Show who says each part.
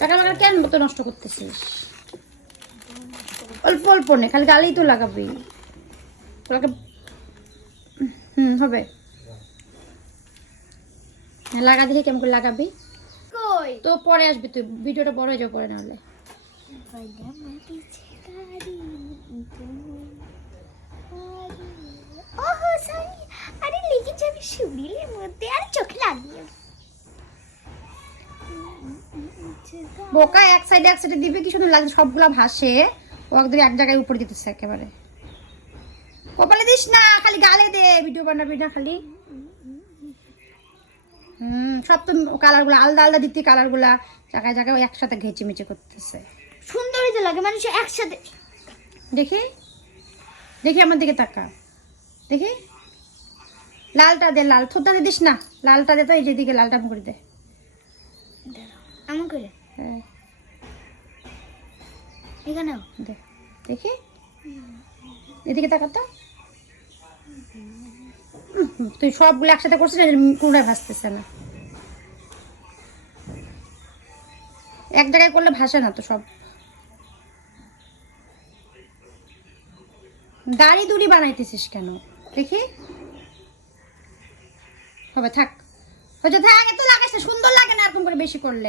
Speaker 1: টাকা লাগা কেন মতো নষ্ট করতেছিস অল্প অল্প নে খালি গালেই তো লাগাবি তোকে হুম হবে হ্যাঁ, লাগা দেখে কেমন করে লাগাবি তো পরে আসবি তুই ভিডিওটা বড় হয়ে যাবে পরে নাহলে
Speaker 2: আরে লেগে যাবে শরীরের মধ্যে আর চোখে লাগিয়ে
Speaker 1: বোকা এক সাইডে এক সাইডে দিবে কি সুন্দর লাগছে সবগুলা ভাসে। ও একদম এক জায়গায় উপরে দিতেছে একেবারে। কপালে দিস না খালি গালে দে ভিডিও বানাবি না খালি। হুম সব তো কালারগুলো আলাদা আলাদা দিতে কালারগুলা জায়গায় জায়গায় একসাথে ঘেঁচে মেচে করতেছে।
Speaker 2: সুন্দর হইতে লাগে মানুষ একসাথে
Speaker 1: দেখি। দেখি আমার দিকে তাকা। দেখি। লালটা দে লাল থোতা দিস না। লালটা দে তো এই যেদিকে লালটা করে দে। হ্যাঁ
Speaker 2: এখানে
Speaker 1: দেখি। এদিকে তাকা তো। তুই সবগুলো একসাথে করছিস না কোনটাই ভাসতেছে না? এক জায়গায় করলে ভাসে না তো সব। দাড়ি দুড়ি বানাইতেছিস কেন? দেখি। হবে, থাক। হয়তো থাক, এত লাগাইছে, সুন্দর লাগে না এরকম করে বেশি করলে।